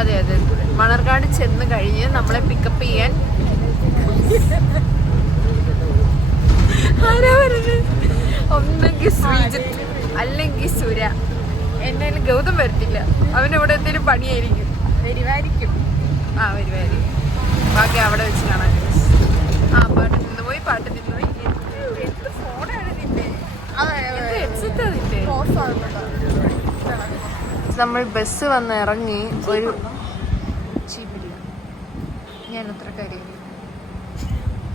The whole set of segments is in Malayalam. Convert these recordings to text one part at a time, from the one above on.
അതെ അതെ, മണർകാട് ചെന്ന് കഴിഞ്ഞ് നമ്മളെ പിക്കപ്പ് ചെയ്യാൻ ആരാ വരുന്നത്? ഒന്നെങ്കിൽ ശ്രീജിത്ത് അല്ലെങ്കിൽ സുര. എന്തായാലും ഗൗതം വരത്തില്ല, അവനിവിടെ എന്തെങ്കിലും പണിയായിരിക്കും. വരുമായിരിക്കും. ബാക്കി അവിടെ വെച്ച് കാണാൻ. പാട്ട് നിന്നുപോയി. എന്ത് ഫോണാണ് നിന്റെ? ഹെഡ്സെറ്റാ നിന്റെ? നമ്മൾ ബസ് വന്ന് ഇറങ്ങി. ഒരു ചീപ്പില്ല, ഞാൻ അത്ര കാര്യം.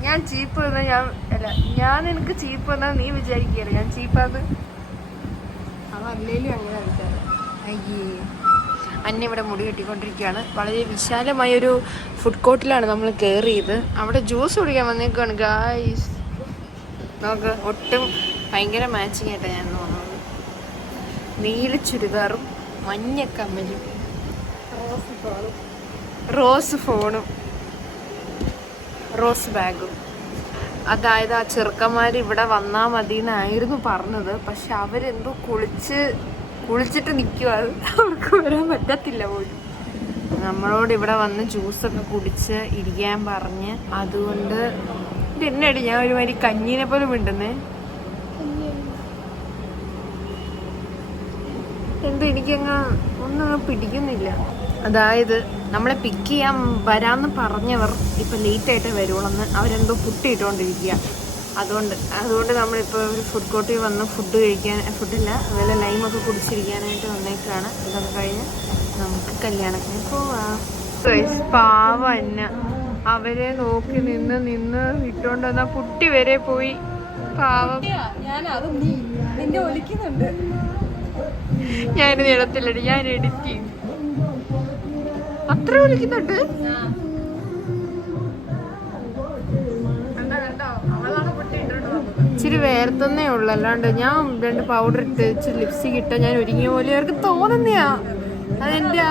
ഞാൻ ചീപ്പ് എന്ന് ഞാൻ എനിക്ക് ചീപ്പ് എന്നാ നീ വിചാരിക്കുകയല്ല ഞാൻ ചീപ്പാന്ന്. അതല്ലേലും അങ്ങനെ വിചാരം. അയ്യേ, അന്നെ ഇവിടെ മുടി കെട്ടിക്കൊണ്ടിരിക്കുകയാണ്. വളരെ വിശാലമായൊരു ഫുഡ് കോർട്ടിലാണ് നമ്മൾ കയറിയത്. അവിടെ ജ്യൂസ് കുടിക്കാൻ വന്നേക്കാണ് ഗായ്സ്. നോക്ക്, ഒട്ടും ഭയങ്കര മാച്ചിങ് ആയിട്ടാണ് ഞാൻ തോന്നുന്നത്. നീല ചുരിദാറും മഞ്ഞ കമ്മലും റോസ് ഫോണും റോസ് ബാഗും. അതായത് ആ ചെറുക്കന്മാർ ഇവിടെ വന്നാൽ മതി എന്നായിരുന്നു പറഞ്ഞത്. പക്ഷെ അവരെന്തോ കുളിച്ചിട്ട് നിൽക്കുക. അവർക്ക് വരാൻ പറ്റത്തില്ല പോലും. നമ്മളോട് ഇവിടെ വന്ന് ജ്യൂസൊക്കെ കുടിച്ച് ഇരിക്കാൻ പറഞ്ഞ്. അതുകൊണ്ട് ഇതെന്നടി ഞാൻ ഒരുമാതിരി കഞ്ഞീനെ പോലെ മിണ്ടുന്നേ. എന്തോ എനിക്കങ്ങ് ഒന്നും പിടിക്കുന്നില്ല. അതായത് നമ്മളെ പിക്ക് ചെയ്യാൻ വരാമെന്ന് പറഞ്ഞവർ ഇപ്പം ലേറ്റായിട്ട് വരുവുള്ളെന്ന് അവരെന്തോ പുട്ടിയിട്ടുകൊണ്ടിരിക്കുക. അതുകൊണ്ട് നമ്മളിപ്പോൾ ഒരു ഫുഡ് കോർട്ടിൽ വന്ന് ഫുഡില്ല അതുപോലെ ലൈമൊക്കെ കുടിച്ചിരിക്കാനായിട്ട് വന്നേക്കാണ്. ഇതൊക്കെ കഴിഞ്ഞ് നമുക്ക് കല്യാണത്തിന് പോവാം. പാവ എന്നെ അവരെ നോക്കി നിന്ന് ഇട്ടുകൊണ്ട് വന്ന പുട്ടി വരെ പോയി. പാവം. ഞാനിത് ഇടത്തില്ലടി, ഞാൻ എഡിറ്റ് ചെയ്യും. അത്ര വിളിക്കുന്നുണ്ട്. ഇച്ചിരി വേർത്തന്നേ ഉള്ളു, അല്ലാണ്ട് ഞാൻ 2 പൗഡർ ഇട്ട് ഇച്ചിരി ലിപ്സ്റ്റിക് ഇട്ട ഞാൻ ഒരുങ്ങിയ പോലെ അവർക്ക് തോന്നുന്നയാ. അതെന്റെ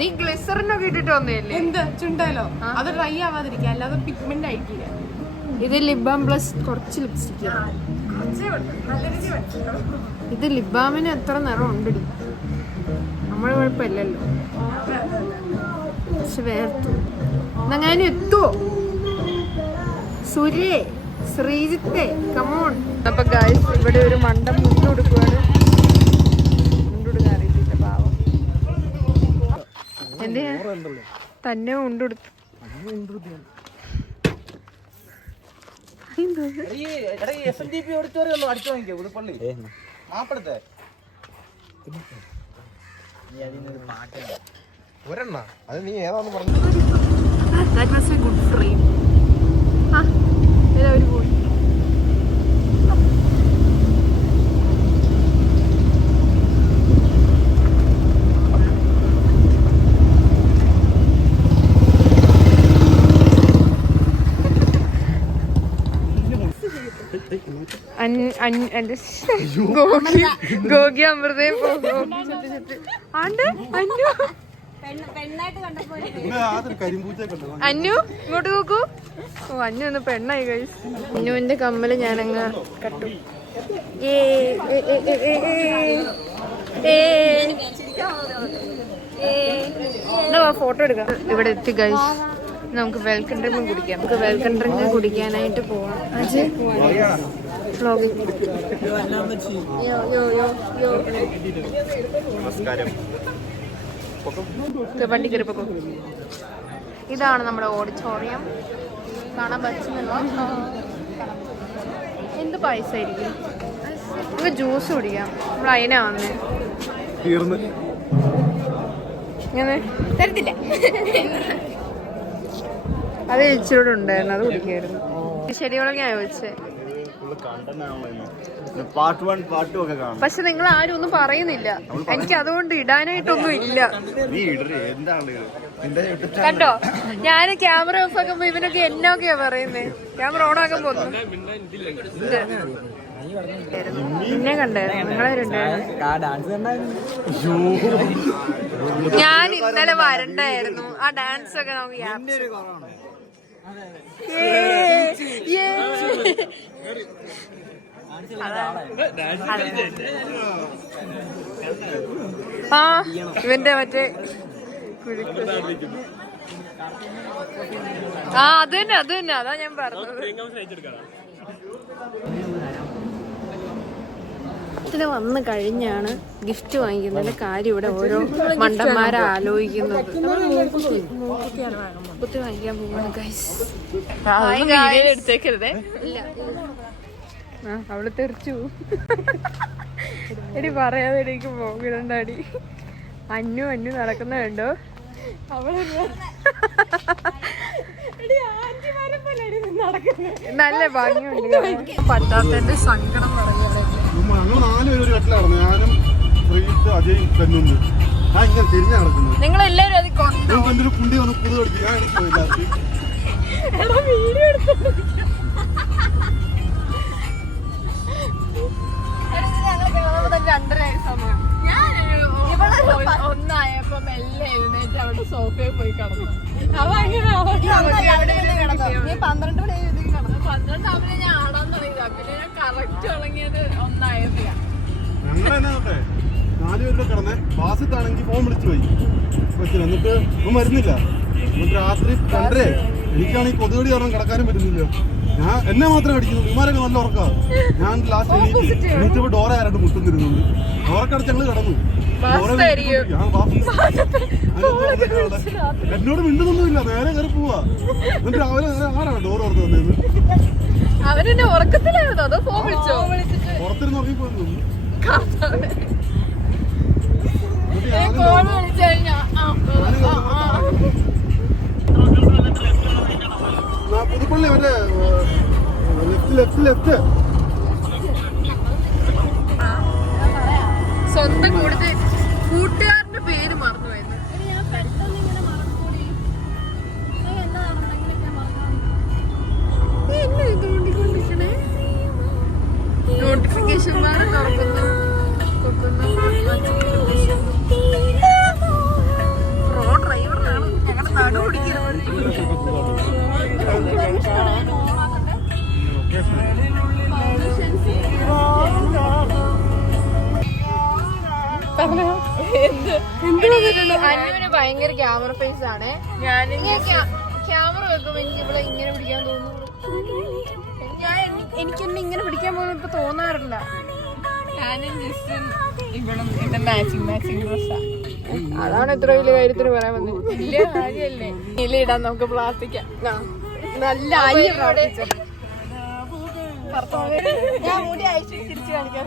നീ ഗ്ലിസറിനൊക്കെ ഇട്ടിട്ട് വന്നേല്ലേ? എന്ത് ചുണ്ടല്ലോ അത് ഡ്രൈ ആവാതിരിക്കുക, അല്ലാതെ പിഗ്മെന്റ് ആയിട്ടില്ല. ഇത് ലിബാം പ്ലസ് കുറച്ച് ലിപ്സ്റ്റിക്. ഇത് ലിബാമിന് എത്ര നിറം ഉണ്ടടി, നമ്മള് കുഴപ്പമില്ലല്ലോ. പക്ഷെ വേർത്തു. എന്നാ ഞാൻ എത്തുവോ? സുരേ, ശ്രീജിത്തെ, കമോൺ. അപ്പൊ ഗായ്സ് ഇവിടെ ഒരു മണ്ടം മുണ്ടുകൊടുക്കുവാണ്. മുണ്ടുകൊടുക്കാറില്ല പാവം. എന്തിനാ തന്നെ മുണ്ടെടുത്തു? അത് നീ ഏതാന്ന് പറഞ്ഞു. Good frame. എല്ലാവരും പോയി. ഗോഗി അമൃതയും ആണ്ട് അന്നു അന്നു ഇങ്ങോട്ട് നോക്കൂ. ഓ, അന്നു ഒന്ന് പെണ്ണായി കഴിച്ചു. അന്നുവിന്റെ കമ്മല് ഞാനങ്ങ് കട്ടു. ഫോട്ടോ എടുക്കാം. ഇവിടെ എത്തി ഗൈസ്. നമുക്ക് വെൽക്കം ഡ്രിങ്ക് കുടിക്കാം. നമുക്ക് വെൽക്കം ഡ്രിങ്ക് കുടിക്കാനായിട്ട് പോവാം. വണ്ടി കയറിപ്പോ. ഇതാണ് നമ്മുടെ ഓഡിറ്റോറിയം. കാണാൻ പറ്റുന്നല്ലോ. എന്ത് പൈസ ആയിരിക്കും? നമുക്ക് ജ്യൂസ് കുടിക്കാം. നമ്മൾ അതിനാ വന്നേ. ഇങ്ങനെ തരത്തില്ല. അത് ഇച്ചിരൂടെ ഉണ്ടായിരുന്നു, അത് കുടിക്കായിരുന്നു. ശരിയോളം ഞാൻ ചോദിച്ചേ. പക്ഷെ നിങ്ങൾ ആരും ഒന്നും പറയുന്നില്ല. എനിക്ക് അതുകൊണ്ട് ഇടാനായിട്ടൊന്നും ഇല്ല. കണ്ടോ, ഞാൻ ക്യാമറ ഓഫ് ആക്കുമ്പോ ഇവനൊക്കെ എന്നൊക്കെയാ പറയുന്നേ. ക്യാമറ ഓൺ ആക്കാൻ പോകുന്നു. പിന്നെ കണ്ടായിരുന്നു നിങ്ങളെ ഞാൻ ഇന്നലെ വരണ്ടായിരുന്നു. ആ ഡാൻസ് ഒക്കെ നമുക്ക് ആ ഇവന്റെ മറ്റേ ആ അത് തന്നെ അതാ ഞാൻ പറഞ്ഞത്. ഇതിന് വന്ന് കഴിഞ്ഞാണ് ഗിഫ്റ്റ് വാങ്ങിക്കുന്നതിന്റെ കാര്യം ഇവിടെ ഓരോ മണ്ടന്മാരെ ആലോചിക്കുന്നത്. മൂക്കുത്തി വാങ്ങിക്കാൻ പോവാണ് ഗൈസ്. എടുത്തേക്കരുതേ. ഇല്ല അവള് തെറിച്ചു എടി പറയാതെ എനിക്ക് പോകിടണ്ടാടി. അന്നു നടക്കുന്ന കണ്ടോ അവള് നല്ല ഭംഗിയുണ്ട്. പറ്റാത്തതിന്റെ സങ്കടം പറയുന്നത്. നിങ്ങളെല്ലാരും അത് വീഡിയോ എടുത്തു. ഒന്നായപ്പോ മെല്ലെ എഴുന്നേറ്റ് അവിടെ സോഫയിൽ പോയി കിടന്നു. 12 ആവുമ്പോൾ ഞാൻ ആടാൻ തുടങ്ങിയതാ. പിന്നെ ഞാൻ കറക്റ്റ് തുടങ്ങിയത് 1 ആയപ്പോഴാ. നാലുപേരുടെ കിടന്നേ ബാസിത്താണെങ്കിൽ ഫോൺ വിളിച്ചു പോയി പറ്റില്ല. എന്നിട്ട് ഒന്നും വരുന്നില്ല. എന്നിട്ട് രാത്രി 2:30 എനിക്കാണെങ്കിൽ കൊതുകടി കാരണം കിടക്കാനും പറ്റുന്നില്ല. ഞാൻ എന്നെ മാത്രമേ കടിക്കുന്നു. ഉമ്മാരൊക്കെ നല്ല ഉറക്കാ. ഞാൻ ലാസ്റ്റ് എണീറ്റപ്പോ ഡോറ ആരാണ്ട് മുട്ടുന്നിരുന്നുണ്ട്. ഡോറക്കടച്ച് ഞങ്ങള് കിടന്നു. എന്നോട് മിണ്ടുന്നൊന്നുമില്ല. നേരെ കയറി പോവാ. എന്നിട്ട് രാവിലെ ആരാണ് ഡോർ ഓർത്ത് വന്നത്? അവരെന്നെ ഉറക്കത്തിലായിരുന്നോ അതോ ഫോൺ വിളിച്ചോ? പുറത്തിരുന്ന് ഉറങ്ങിപ്പോയിരുന്നു. പുതുപ്പള്ളി മറ്റേ ലെഫ്റ്റ് സ്വന്തം കൂടുതൽ കൂട്ടുകാരന്റെ പേര് മറന്നുപോയത്. എന്നെ തോണ്ടിക്കൊണ്ടിരിക്കണേ. നോട്ടിഫിക്കേഷൻ വേറെ തുറക്കുന്നു പ്രോ ഡ്രൈവറാണ് ഞങ്ങളുടെ നടു പിടിക്കുന്നത്. അന്നുവിന് ഭയങ്കര ക്യാമറ ഫേസ് ആണ്. ക്യാമറ വെക്കുമ്പോ എനിക്ക് ഇവിടെ ഇങ്ങനെ പിടിക്കാൻ തോന്നുന്നു. എനിക്കെന്നെ ഇങ്ങനെ പിടിക്കാൻ പോകുന്ന ഇപ്പൊ തോന്നാറില്ല. ഞാനും ജസ്റ്റും ഇവിടെ എന്റെ മാച്ചിങ് ഡ്രസ്സാ. അതാണ് ഇത്ര വലിയ കാര്യത്തിന് പറയാൻ വന്നത്. വലിയ കാര്യല്ലേ. ഇല ഇടാൻ നമുക്ക് പ്രാർത്ഥിക്കാം. നല്ല ഞാൻ മുടി അയച്ചു തിരിച്ചു കാണിക്കാം.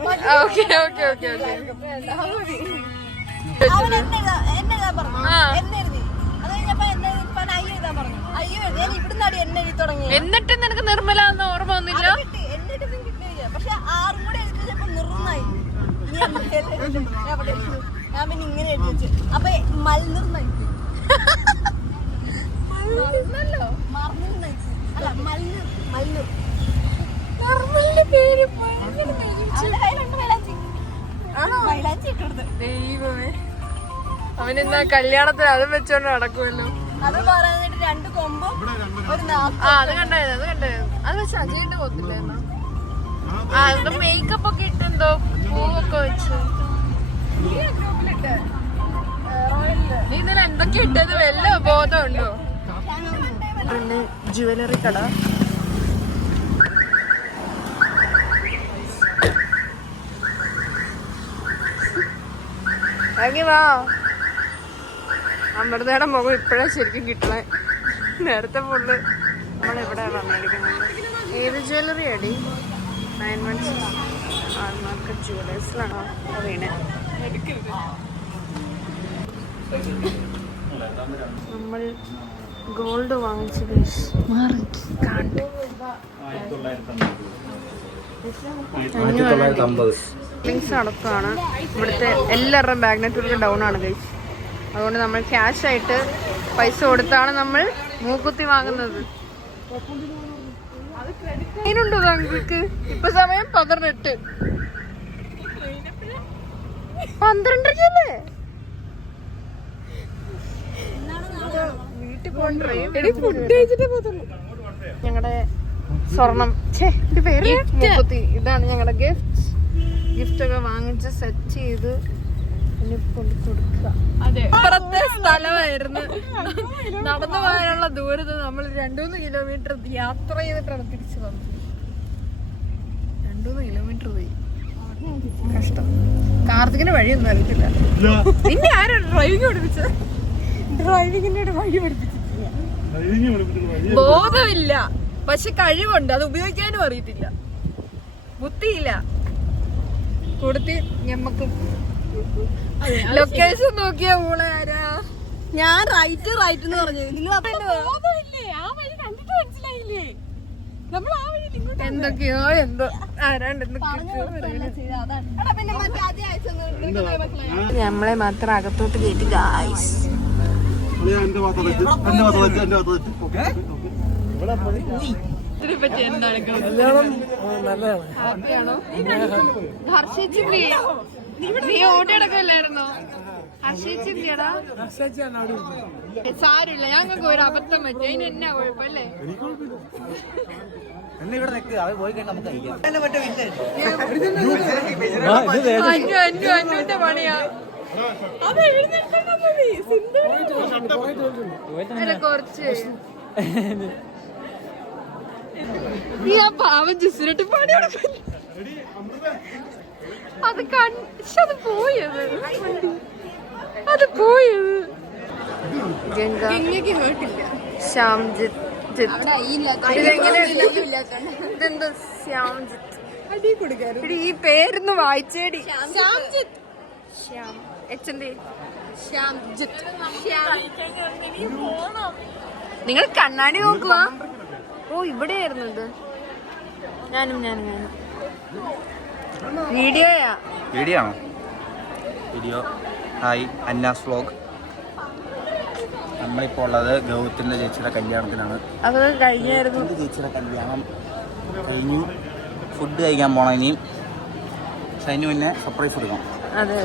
എന്നിട്ട് നിനക്ക് നിർമ്മല എന്ന ഓർമ്മ വന്നില്ല. പക്ഷെ 6 കൂടെ എഴുതിച്ചപ്പോ നിർന്നായി. ഞാൻ പിന്നെ ഇങ്ങനെ എഴുതി വെച്ചു. അപ്പൊ മൽനിർന്നായി. അല്ല മൽനിർ ദൈവമേ അവനെന്നാ കല്യാണത്തിന് അതും വെച്ചോണ്ട് നടക്കുമല്ലോ. അത് പറയാനായിട്ട് 2 കൊമ്പും ഒരു അത് കണ്ടായിരുന്നു. അത് വെച്ച് അജയുടെ പോത്തില്ലായിരുന്നോ? മേക്കപ്പ് ഒക്കെ ഇട്ടെന്തോ പൂവൊക്കെ വെച്ചു. നീ ഇന്നലെ എന്തൊക്കെ ഇട്ടത് വല്ല ബോധമുണ്ടോ? പിന്നെ ജുവലറി കട. ഇറങ്ങി വാ. അമൃതയുടെ മുഖം ഇപ്പഴേ ശരിക്കും കിട്ടണേ. നേരത്തെ ഫുള്ള് നമ്മളെവിടെ വന്നിരിക്കുന്നത്. ഏത് ജ്വല്ലറി അടി? 916 മാർക്കറ്റ് ജുവലേഴ്സിലാണോ വീണേ? നമ്മൾ ഗോൾഡ് വാങ്ങിച്ചത് നടക്കുകയാണ്. ഇവിടുത്തെ എല്ലാവരുടെയും മാഗ്നറ്റുകൾക്ക് ഡൗൺ ആണ് ഗൈസ്. അതുകൊണ്ട് നമ്മൾ ക്യാഷ് ആയിട്ട് പൈസ കൊടുത്താണ് നമ്മൾ മൂക്കുത്തി വാങ്ങുന്നത്. അതിനുണ്ടോ താങ്കൾക്ക്? ഇപ്പൊ സമയം 18. 12:00 വീട്ടിൽ ഞങ്ങളുടെ സ്വർണം പേര് മൂക്കുത്തി. ഇതാണ് ഞങ്ങളുടെ ഗിഫ്റ്റ് ഒക്കെ വാങ്ങിച്ച് സെറ്റ് ചെയ്ത് അതെ അപ്പുറത്തെ സ്ഥലമായിരുന്നു. നടന്നു പോകാനുള്ള ദൂരത്ത് നമ്മൾ 2-3 കിലോമീറ്റർ യാത്ര ചെയ്തിട്ടാണ് തിരിച്ചു വന്നത്. 2-3 കിലോമീറ്റർ പോയി. കഷ്ടം. കാർത്തികിന് വഴിയൊന്നും അറിയത്തില്ല. നിന്നെ ആരാ ഡ്രൈവിംഗ് പഠിപ്പിച്ചത്? ഡ്രൈവിങ്ങിന്റെ വഴി പഠിപ്പിച്ചിട്ടില്ല. ബോധമില്ല, പക്ഷെ കഴിവുണ്ട്. അത് ഉപയോഗിക്കാനും അറിയത്തില്ല. ബുദ്ധിയില്ല. കൊടുത്തി ഞമ്മക്ക് ലൊക്കേഷൻ നോക്കിയ ഊളെ ആരാ? ഞാൻ റൈറ്റ് എന്ന് പറഞ്ഞു. നിങ്ങൾ എന്തൊക്കെയോ എന്തോ ആരാണ്ട് നമ്മളെ മാത്രം അകത്തോട്ട് കയറ്റി ഗായ്സ്. ഇതിനെപ്പറ്റി എന്താണ് ഹർഷിച്ചില്ലേ? നീ ഓടിയടക്കല്ലായിരുന്നോ? ഹർഷിച്ചില്ലേടാ? സാരില്ല, ഞങ്ങൾക്ക് ഒരു അബദ്ധം പറ്റി. അതിന് എന്നാ കുഴപ്പല്ലേ? അഞ്ഞൂന്റെ പണിയാ. അല്ല കുറച്ച് നീ ആ പാവം ജിസിനിട്ട് പണി കൊടുക്കില്ല. അത് അത് പോയത് ഗംഗയ്ക്ക് കേട്ടില്ല. ശ്യാംജിത്ത് ഇതെന്തോ ശ്യാംജിത്ത്. ഈ പേരൊന്ന് വായിച്ചേടി. ശ്യാം എച്ചന്തേ ശ്യാംജിത്ത്. നിങ്ങൾ കണ്ണാടി നോക്കുക. ഓ ഇവിടെയായിരുന്നു ഇത്. ഞാനും വീഡിയോയാ. വീഡിയോ ആണോ? വീഡിയോ. Hi, Anna's vlog. നമ്മളിപ്പോൾ ഉള്ളത് ഗൗതത്തിന്റെ ചേച്ചിയുടെ കല്യാണത്തിനാണ്. അത് കഴിഞ്ഞായിരുന്നു. ചേച്ചിയുടെ കല്യാണം കഴിഞ്ഞു. ഫുഡ് കഴിക്കാൻ പോണം ഇനിയും. പക്ഷെ അതിന് പിന്നെ സർപ്രൈസ് കൊടുക്കണം. അതെ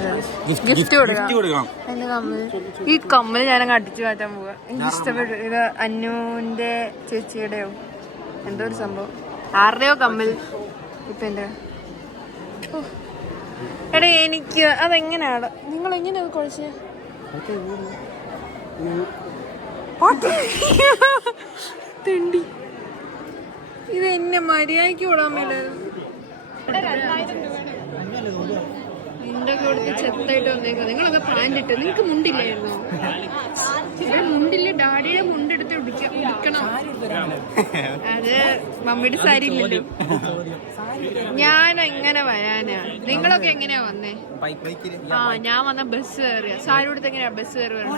ഗിഫ്റ്റ് കൊടുക്കണം. എന്റെ കമ്മല്, ഈ കമ്മല് ഞാനങ്ങ് അടിച്ചു മാറ്റാൻ പോവാ. എനിക്ക് ഇഷ്ടപ്പെട്ടു. ഇത് അന്നുവിന്റെ ചേച്ചിയുടെയോ എന്തോ ഒരു സംഭവം. ആരുടെയോ കമ്മൽ ഇപ്പൊ എന്റെ. എടാ എനിക്ക് അതെങ്ങനെയാണ്? നിങ്ങൾ എങ്ങനെയാ അത് കുഴച്ച്? തെണ്ടി, ഇത് എന്നെ മര്യാദക്ക് വിടാൻ മേലായിരുന്നു. നിന്റെ കൊടുത്ത് ചെത്തായിട്ട് വന്നേക്കോ. നിങ്ങളൊക്കെ പാൻറ് ഇട്ട്. നിങ്ങക്ക് മുണ്ടില്ലായിരുന്നോ? മുണ്ടില്ല. ഡാഡിയുടെ മുണ്ടെടുത്ത് ഉടിക്കണം. അത് മമ്മിയുടെ സാരി ഇല്ലല്ലോ. ഞാൻ എങ്ങനെ വരാനാ? നിങ്ങളൊക്കെ എങ്ങനെയാ വന്നേ? ആ, ഞാൻ വന്ന ബസ് കയറിയ. സാരി കൊടുത്ത് എങ്ങനെയാ ബസ് കയറി വരണം?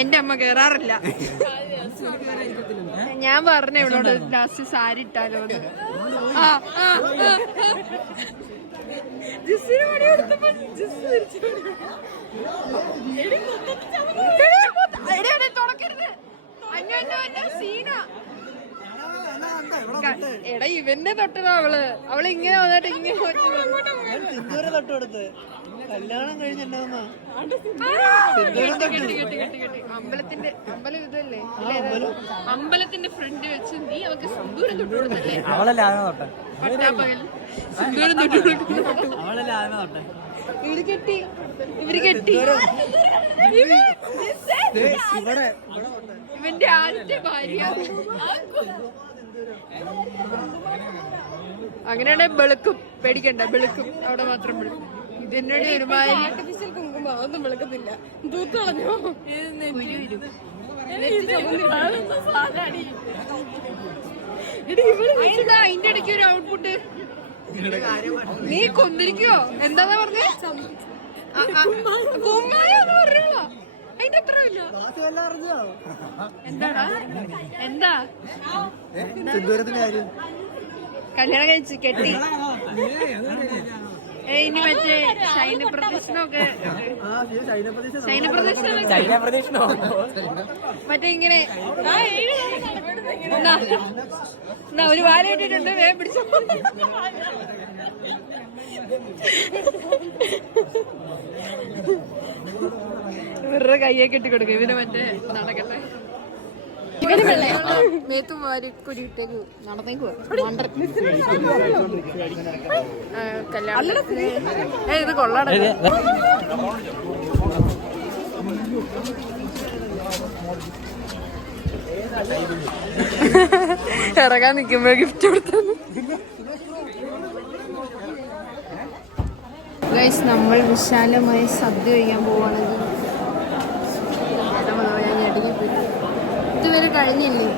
എന്റെ അമ്മ കേറാറില്ല. ഞാൻ പറഞ്ഞ ഇവളോട് ലാസ്റ്റ് സാരി ഇട്ടാലോ. എടാ ഇവന്റെ തൊട്ടതാ അവള്. അവള് ഇങ്ങനെ വന്നിട്ട് ഇങ്ങനെ തൊട്ട് കല്യാണം കഴിഞ്ഞിട്ടുണ്ടാവുന്ന അമ്പലം ഇതല്ലേ? അമ്പലത്തിന്റെ ഫ്രണ്ട് വെച്ച് നീ അവർക്ക് സിന്ദൂരം തൊട്ട് കൊടുത്തല്ലേ? പട്ടാപ്പകൽ സിന്ദൂരം തൊട്ട് കൊടുക്കുന്നു. ഇവര് കെട്ടി ഇവന്റെ ആദ്യത്തെ ഭാര്യ. അങ്ങനെയാണെ വെളുക്കും. പേടിക്കണ്ട, വെളുക്കും. അവിടെ മാത്രം വെളുക്കും. ഇതിനോട് ഒരുമാതിരി ആർട്ടിഫിഷ്യൽ കുങ്കുമ ഒന്നും വെളുക്കത്തില്ല. തൂത്ത് കളഞ്ഞോ? അതിന്റെ ഇടയ്ക്ക് ഒരു ഔട്ട്പുട്ട്. നീ കൊന്നിരിക്കോ? എന്താന്നാ പറഞ്ഞേ? കുമ്മായെന്ന് പറഞ്ഞോ? അതിന്റെ അത്ര ഇല്ല. എന്താടാ? എന്താ കല്യാണം കഴിച്ച് കെട്ടി? ഇനി മറ്റേ ശൈനപ്രദർശനമൊക്കെ മറ്റേ ഇങ്ങനെ ഒരു വാല ഇട്ടിട്ടുണ്ട്. വേഗം പിടിച്ചു. ഇവരുടെ കയ്യെ കെട്ടി കൊടുക്കും. ഇവന് മറ്റേ നടക്കട്ടെ. മേത്തും വാരി കുരിട്ടേക്ക് നടന്നേക്കുവാ കല്യാണം ഇത് കൊള്ളാട ഇറങ്ങാൻ നിൽക്കുമ്പോ ഗിഫ്റ്റ് കൊടുത്തു. ഗൈസ്, നമ്മൾ വിശാലമായി സദ്യ കഴിക്കാൻ പോവാണെങ്കിൽ ഇതുവരെ കഴിഞ്ഞില്ലേ?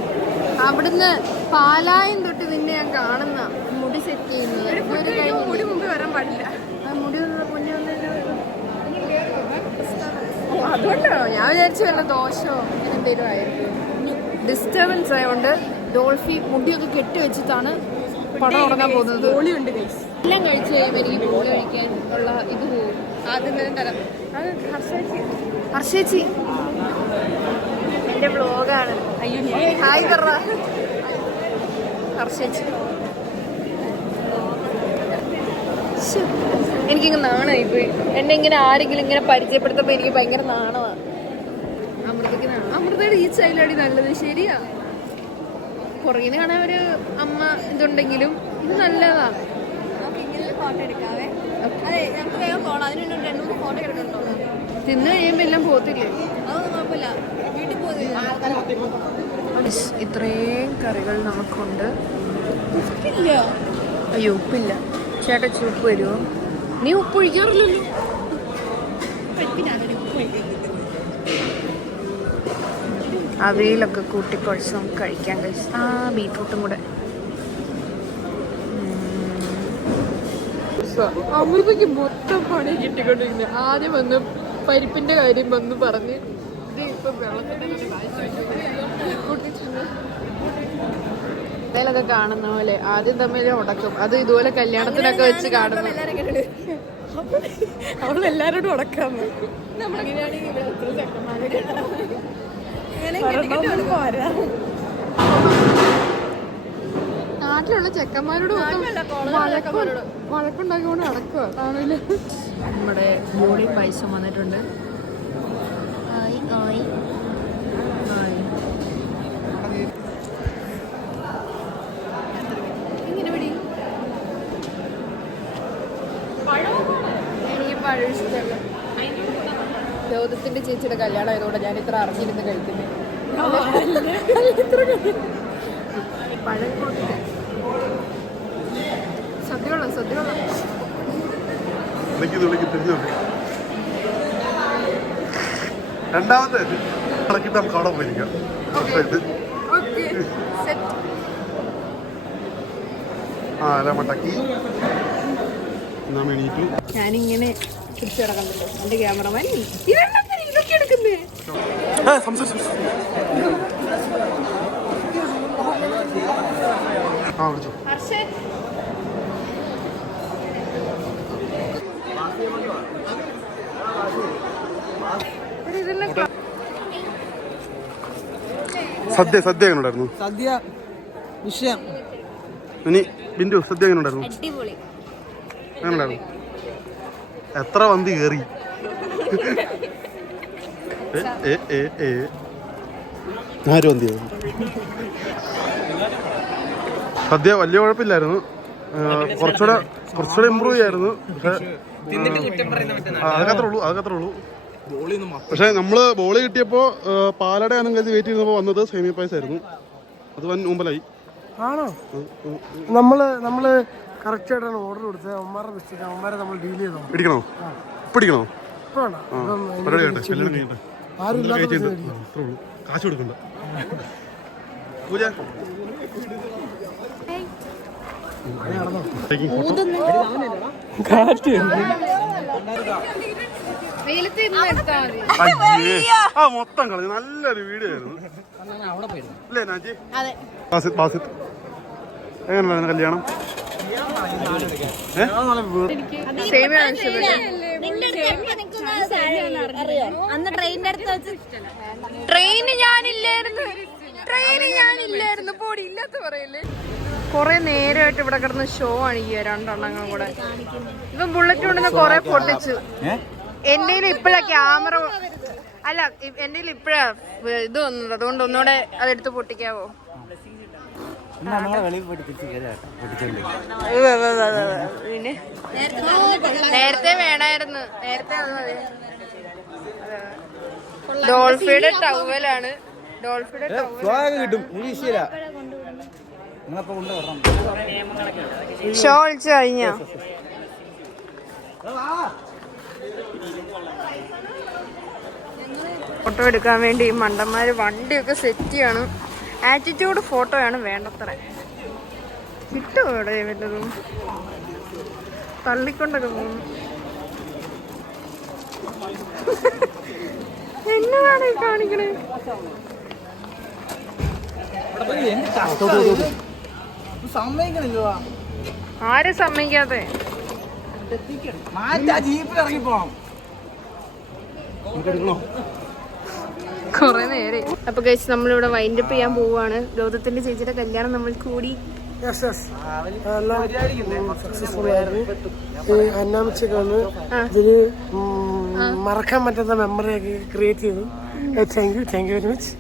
അവിടുന്ന് പാലായം തൊട്ട് നിന്നെ ഞാൻ കാണുന്ന മുടി സെറ്റ് ചെയ്യുന്നത് ഇതുവരെ കഴിഞ്ഞില്ല. മുമ്പ് വരാൻ പാടില്ല. മുടി മുന്നേ അതുകൊണ്ടാണോ? ഞാൻ വിചാരിച്ചു വല്ല ദോഷമോ അങ്ങനെ എന്തെങ്കിലും ആയിരിക്കും. ഡിസ്റ്റർബൻസ് ആയതുകൊണ്ട് ഡോൾഫി മുടിയൊക്കെ കെട്ടി വെച്ചിട്ടാണ് പടം ഉറങ്ങാൻ പോകുന്നത്. ഗോളിയുണ്ട് ഗൈസ്. എല്ലാം കഴിച്ചു കഴിയുമ്പോൾ എനിക്ക് ബോളി കഴിക്കാൻ ഉള്ള ഇത് പോകും. ആദ്യം തന്നെ തരാം. അത് ഹർഷേച്ചി എന്റെ ബ്ലോഗാണ്. ഹായ് പറ ഹർഷേച്ചി. എനിക്കിങ്ങ് നാണമായി പോയി. എന്നെ ഇങ്ങനെ ആരെങ്കിലും ഇങ്ങനെ പരിചയപ്പെടുത്തുമ്പോൾ എനിക്ക് ഭയങ്കര നാണമാണ്. അമൃതയുടെ ഈ ചൈലാടി നല്ലത്. ശരിയാ, പുറകിന് കാണാൻ ഒരു അമ്മ ഇതുണ്ടെങ്കിലും ഇത് നല്ലതാ. ഫോട്ടോ എടുക്കാവേ. അതെ, നമുക്ക് വേഗം പോകണം. അതിന് 2-3 ഫോട്ടോ എടുക്കണ്ടോ? തിന്നു കഴിയുമ്പോ എല്ലാം പോത്തില്ലേ? അതൊന്നും കുഴപ്പമില്ല, വീട്ടിൽ പോകുന്നില്ല. ഇത്രയും കറികൾ നമുക്കുണ്ട്. ഉപ്പില്ല. അയ്യോ, ഉപ്പില്ല. ചേട്ടാ ഉപ്പ് വരുമോ? നീ ഉപ്പ് ഒഴിക്കാറില്ലല്ലോ. അവയിലൊക്കെ കൂട്ടിക്കുഴച്ച് നമുക്ക് കഴിക്കാൻ കഴിച്ചു. ബീറ്റ്റൂട്ടും കൂടെ. അമൃതയ്ക്ക് മൊത്തം പണി കിട്ടിക്കൊണ്ടിരിക്കുന്നത്. ആദ്യം വന്ന് പരിപ്പിന്റെ കാര്യം വന്ന് പറഞ്ഞ് ഇത് ഇപ്പൊ വെള്ളത്തിലൊക്കെ കാണുന്ന പോലെ ആദ്യം തമ്മിൽ ഉടക്കും. അത് ഇതുപോലെ കല്യാണത്തിനൊക്കെ വെച്ച് കാണുന്നു. അവളെല്ലാരോടും ഉടക്കാൻ നാട്ടിലുള്ള ചെക്കന്മാരോട് വഴക്കുണ്ടാക്കിക്കൊണ്ട് നടക്കുക. ആണല്ലേ? നമ്മുടെ ബോളി പൈസ വന്നിട്ടുണ്ട്. എനിക്ക് പഴം ഇഷ്ടമല്ല. ഗൗതത്തിന്റെ ചേച്ചിയുടെ കല്യാണം ആയതുകൊണ്ട് ഞാൻ ഇത്ര അറിഞ്ഞിരുന്ന് കഴിക്കുന്നത്. പഴം കൊടുത്ത് സദ്യകളോ രണ്ടാമത്തെ കണക്കിട്ട് നമുക്ക് അവിടെ പോയിരിക്കാം. മട്ടക്കി എണീറ്റു. ഞാനിങ്ങനെ തിരിച്ചു കിടക്കണ്ടല്ലോ. എന്റെ ക്യാമറമാൻ ഇതൊക്കെ എടുക്കുന്നേ. സദ്യ എങ്ങനെ ഉണ്ടായിരുന്നു? സദ്യ വിഷയം. ഇനി ബിന്ദു, സദ്യ എങ്ങനെ ഉണ്ടായിരുന്നു? അടിപൊളി. എങ്ങനെ ഉണ്ടായിരുന്നു? എത്ര വന്തി കേറി? ആര് വന്തിയോ? സദ്യ വലിയ കുഴപ്പമില്ലായിരുന്നു. കുറച്ചുകൂടെ ഇമ്പ്രൂവ് ചെയ്യായിരുന്നു. അതൊക്കെ ഉള്ളൂ. പക്ഷെ നമ്മള് ബോളി കിട്ടിയപ്പോ പാലട ആണെന്ന് കരുതി വെയിറ്റ് ചെയ്തപ്പോ വന്നത് സേമിയ പായസം ആയിരുന്നു. അത് വൻ ഊമ്പലായി. ആണോ? നമ്മള് കറക്റ്റ് ആയിട്ടാണ് ഓർഡർ കൊടുത്തത്. അവന്മാരുടെ മിസ്റ്റേക്ക്. അവന്മാരെ നമ്മൾ ഡീൽ ചെയ്തോ. പിടിക്കണോ? പിടിക്കണോ? കാശ് കൊടുക്കണ്ട. പൂജ മൊത്തം കളഞ്ഞു. നല്ലൊരു വീഡിയോ ആയിരുന്നു അല്ലേ നാജി? ബാസിത്ത് എങ്ങനെയുണ്ടായിരുന്നു കല്യാണം? അന്ന് ട്രെയിനിന്റെ അടുത്ത് വെച്ച് ട്രെയിന് ഞാനില്ലായിരുന്നു. പോടി ഇല്ലാത്ത പറയല്ലേ. കൊറേ നേരമായിട്ട് ഇവിടെ കിടന്ന് ഷോ കാണിക്കുക രണ്ടെണ്ണങ്ങളും കൂടെ. ഇവൻ ബുള്ളറ്റ് കൊണ്ടുവന്ന് കൊറേ പൊട്ടിച്ചു. എന്റെ ഇപ്പഴാ ക്യാമറ അല്ല എന്റെ ഇപ്പഴാ ഇത് വന്നത്, അതുകൊണ്ട് ഒന്നുകൂടെ അതെടുത്ത് പൊട്ടിക്കാവോ? വെളിയിൽ പോയിട്ട് തിരിച്ച് കയറാം പൊട്ടിച്ചോണ്ട്. പിന്നെ നേരത്തെ വേണമായിരുന്നു, നേരത്തെ ഡോൾഫിയുടെ ടവലാണ്. ഡോൾഫിയുടെ ടവൽ കിട്ടും, നിങ്ങളപ്പോ കൊണ്ടുവരണം. ഷോ വിളിച്ചു കഴിഞ്ഞോ? ഫോട്ടോ എടുക്കാൻ വേണ്ടി ഈ മണ്ടന്മാര് വണ്ടിയൊക്കെ സെറ്റ് ചെയ്യാണ്. ആറ്റിറ്റ്യൂഡ് ഫോട്ടോയാണ് വേണ്ടത്ര. കിട്ടുമോ ഇവിടെ വല്ലതും? തള്ളിക്കൊണ്ടൊക്കെ പോകുന്നു. എന്നതാണ് ഈ കാണിക്കണേ? സമ്മതിക്കണില്ലോ, ആരും സമ്മതിക്കാതെ. ജീപ്പിൽ ഇറങ്ങി പോണം. കൊറേ നേരെ. അപ്പൊ കഴിച്ച് നമ്മളിവിടെ വൈൻഡപ്പ് ചെയ്യാൻ പോവാണ്. ഗൗതത്തിന്റെ ചേച്ചിയുടെ കല്യാണം നമ്മൾ കൂടി. എല്ലാം സക്സസ്ഫുൾ ആയിരുന്നു. ഈ അന്നാമിച്ചൊക്കെ വന്ന് ഇതില് മറക്കാൻ പറ്റാത്ത മെമ്മറി ഒക്കെ ക്രിയേറ്റ് ചെയ്തു. Thank you very much.